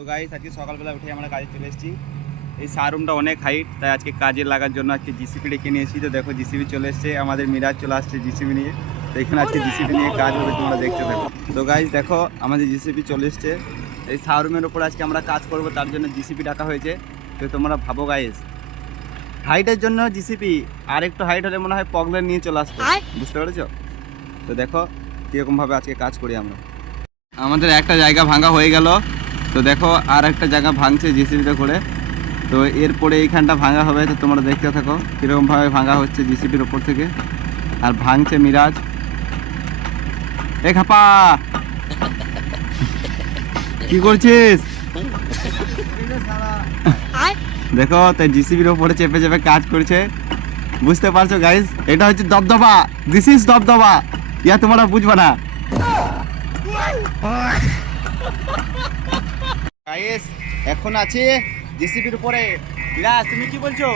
তো গাইস আজকে সকালবেলা উঠে আমরা কাজে চলে এসেছি। এই সাররুমটা অনেক হাইট, তাই আজকে কাজে লাগার জন্য আজকে জিসিপি ডেকে নিয়েছি। তো দেখো জিসিপি চলে এসছে, আমাদের মিরাজ চলে আসছে জিসিপি নিয়ে। তো এখানে আজকে জিসিপি নিয়ে কাজ হবে, তোমরা দেখতে থাকো। তো গাইস দেখো আমাদের জিসিপি চলে এসছে। এই সাররুমের ওপর আজকে আমরা কাজ করব, তার জন্য জিসিপি ডাকা হয়েছে। তো তোমরা ভাবো গাইস, হাইটের জন্য জিসিপি, আর একটু হাইট হলে মনে হয় পগলের নিয়ে চলে আসতো, বুঝতে পেরেছো? তো দেখো কীরকমভাবে আজকে কাজ করি আমরা। আমাদের একটা জায়গা ভাঙা হয়ে গেল, তো দেখো আর একটা জায়গা ভাঙছে জিসিপিতে করে। তো এরপরে এইখানটা ভাঙা হবে, তো তোমরা দেখতে থাকো কীরকমভাবে ভাঙা হচ্ছে জিসিপির ওপর থেকে। আর ভাঙছে মিরাজ। এ খাপা কি করছিস? দেখো তাই জিসিপির ওপরে চেপে চেপে কাজ করছে, বুঝতে পারছো গাইস? এটা হচ্ছে দবদবা, দিস ইজ দবদবা, ইয়া তোমরা বুঝবা না গাইস। এখন আছে জিসিপির উপরে। বিরাজ তুমি কি বলছো?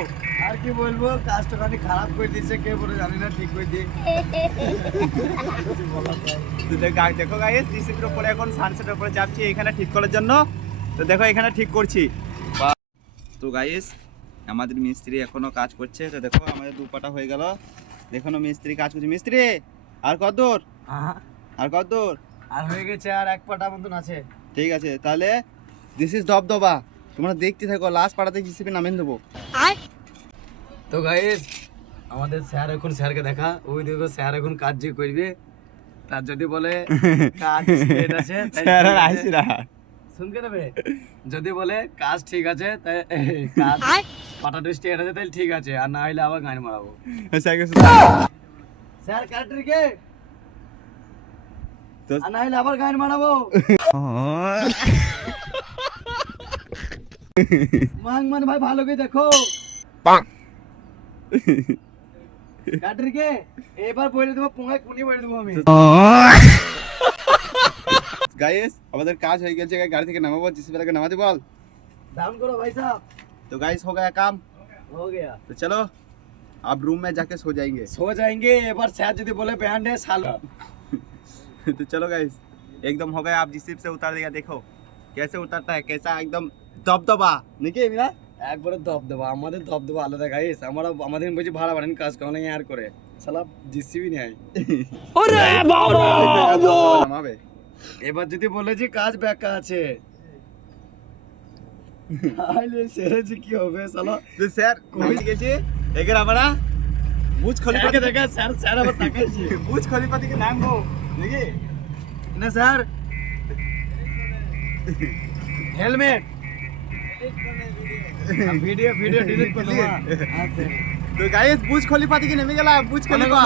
আর কি বলবো, কাজটা খালি খারাপ করে দিয়েছে, কে বলে জানি না, ঠিক করে দিয়ে। দেখো গাইস জিসিপির উপরে এখন সানসেটের উপরে যাচ্ছি এখানে ঠিক করার জন্য। তো দেখো এখানে ঠিক করছি। তো গাইস আমাদের মিস্ত্রি এখনো কাজ করছে। তো দেখো আমাদের দুপাটা হয়ে গেল, এখনো মিস্ত্রি কাজ করছে। মিস্ত্রি আর কত দূর? আর কত দূর? আর হয়ে গেছে, আর এক পাটা মতন আছে। ঠিক আছে, তাহলে দিস ইজ দবদবা, তোমরা দেখতে থাকো, লাস্ট পাড়াতে জিসিপি নামেন দেবো। তো গাইস আমাদের স্যার এখন, স্যারকে দেখা, ওই দেখো স্যার এখন কাজ যে করবে, তার যদি বলে কাজ স্ট্রেট আছে স্যার আর আইছি না, শুনকে নেবে। যদি বলে কাজ ঠিক আছে, তাই কাজ পাটাটা স্ট্রেট আছে, তাহলে ঠিক আছে, আর না হলে আবার গান মারাবো। স্যার কাটরি কে, আর না হলে আবার গান মারাবো। মান ভাই ভালো করে দেখো। কাটরি কে এবার বলে দেবো, পোঙায় কুনি বলে দেবো আমি। গাইস আমাদের কাজ হয়ে গেছে, গাড়ি থেকে নামাবো, জিসিপিটাকে নামাতে বল। डाउन करो भाई साहब। तो गाइस हो गया काम, हो गया। तो चलो अब रूम में जाके सो जाएंगे। सो जाएंगे एक बार, शायद यदि बोले बैंड है साल। तो चलो गाइस एकदम हो गया, आप जिससे से उतार देगा, देखो कैसे उतरता है, कैसा एकदम दबदबा नहीं मेरा। একবারে দবদবা, আমাদের দবদবা আলাদা গাইস। আমরা আমাদের বলছি ভাড়া বাড়েন কাজ কেমন ইয়ার করে, শালা জিসিবি নেই। ওরে বাবা নামাবে। এবার যদি বলে যে কাজ ব্যাকা আছে, আইলে সেরে যে কি হবে শালা। তো স্যার কই গেছে এগের আমরা বুজ খলিফা স্যারকে দেখা, স্যার স্যার আবার তাকাইছে। বুজ খলিফা থেকে নাম গো দেখি না sir, helmet video video delete করে দাও। তো গাইস বুজ খলিফা থেকে নেমে গেলাম, বুজ খলিফা।